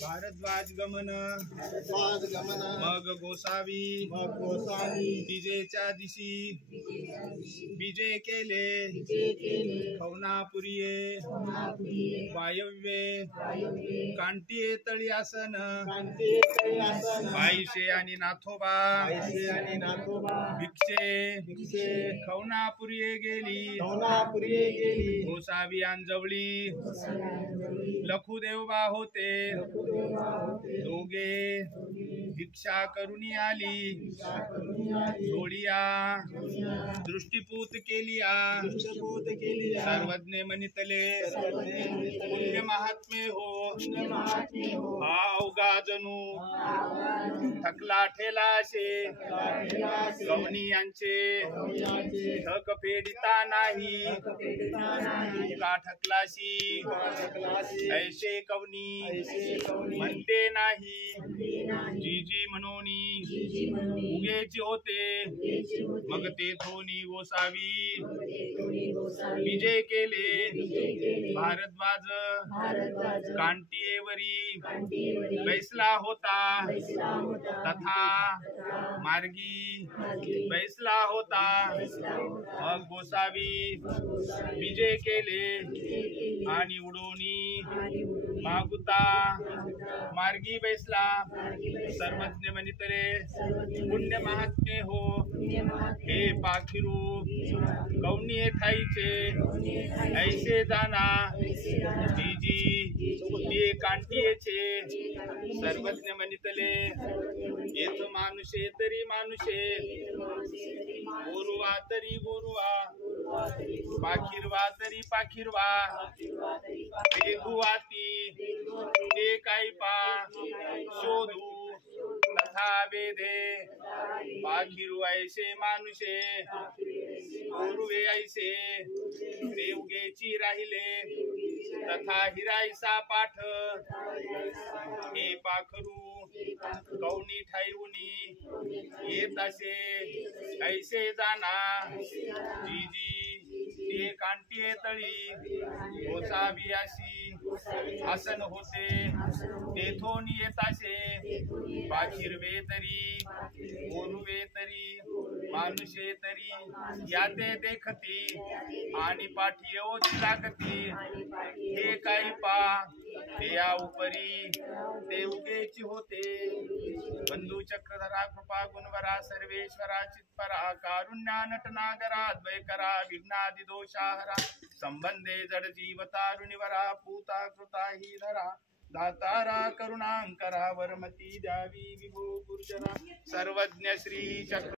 भारद्वाज गमन मग गोसावी बीजेच्या दिशी बीजे केले खवनापुरिये वायव्ये कांटिये तळी आसन बाईशे आणि नाथोबा भिक्षे खवनापुरिये गेली गोसावी अंजवळी लखुदेवबा होते दोघे भिक्षा करुणी आली जोडिया दृष्टीपूत केलिया सर्वज्ञ मनितले पुण्य महात्मे हो हा अवघा जणू थकला ठेलाशे गवणी यांचे ठक फेडिता नाही का ठकलाशी ऐशे कवनी म्हणते नाही जी म्हणोनी उगेची होते मग ते थोनी गोसावी विजय केले भारद्वाज कांटियेवरी बैसला होता तथा मार्गी बैसला होता मग गोसावी विजय केले आणि उडोनी मागुता मार्गी बैसला सर्वज्ञ मनितरे पुण्य महात्मे हो हे पाखिरू कवनीये ठाईचे ऐसे जाना जी ते कांटियेचे सर्वज्ञ मनितले येथ मानुषे तरी मानुषे गोरुवा तरी गोरुवा पाखिरवा तरी पाखिरवा वेगुवाती ते काही पा शोधू तथा वेदे पाखिरू ऐसे मानुषे गोरुवे ऐसे देवगेची राहिले तथा हिराईसा पाठ हे पाखरू कवनी ठाईवुनी येत असे ऐसे जाना जी ते कांटिये तळी गोसावी अशी आसन होते तेथून येत असे पाखिरवे तरी गोरुवे तरी मानुषे तरी याते देखती आणि पाठी येऊची लागती हे काही पा ते या उपरी ते उगेची होते बंधू चक्रधरा कृपा गुणवरा सर्वेश्वरा चित्परा कारुण्या नटनागरा द्वैकरा विघ्नादि दोषाहरा संबंधे जड जीवतारुणिवरा पूता कृता ही धरा दातारा करुणांकरा वरमती द्यावी विभो गुरुजरा सर्वज्ञ श्री चक्र